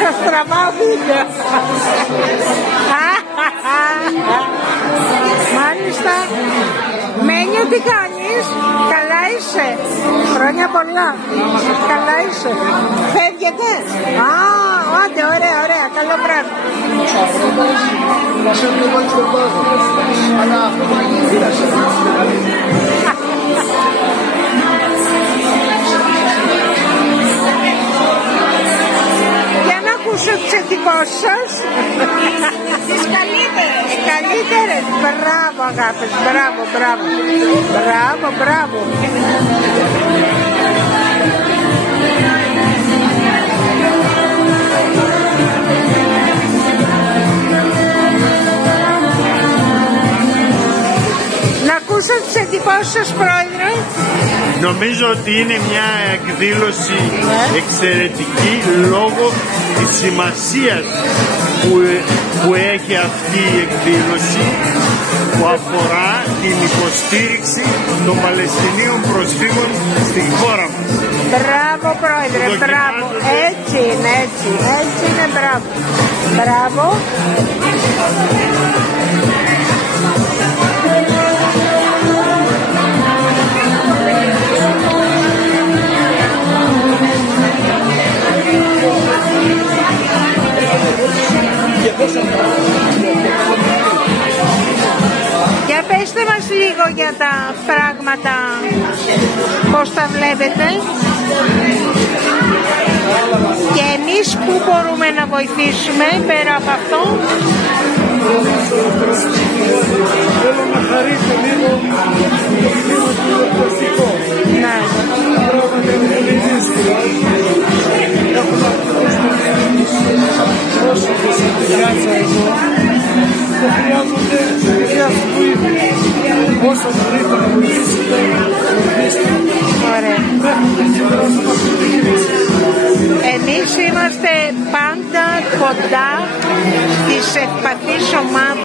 Θα στραβάω βίντεο. Μάλιστα. Μένιο, τι κάνεις? Καλά είσαι? Χρόνια πολλά. Καλά είσαι? Φεύγετε? Άντε, ωραία, ωραία. Καλό βράδυ. Για να ακούσω τις εντυπώσεις σας. Τις καλύτερες. Καλύτερες. Μπράβο αγάπες, μπράβο, μπράβο. Μπράβο, μπράβο. Να ακούσω τις εντυπώσεις σας, Πρόεδρε. Νομίζω ότι είναι μια εκδήλωση εξαιρετική λόγω της σημασίας που έχει αυτή η εκδήλωση, που αφορά την υποστήριξη των Παλαιστινίων προσφύγων στη χώρα μας. Μπράβο, Πρόεδρε, μπράβο. Έτσι είναι, έτσι είναι, μπράβο. Μπράβο. Για πέστε μας λίγο για τα πράγματα, πώς τα βλέπετε, και εμείς που μπορούμε να βοηθήσουμε πέρα από αυτό. Θέλω να χαρίσω λίγο το κλίμα του εορταστικό. Ναι. Πράγματι είναι πολύ δύσκολο. Έχουμε όσο και σε πιάτσα εδώ, και χρειάζονται παιδιά στη βοήθεια. Όσο μπορείτε να βοηθήσετε, βοηθήστε. Ωραία. Εμείς είμαστε πάντα κοντά στις ευπαθείς ομάδες.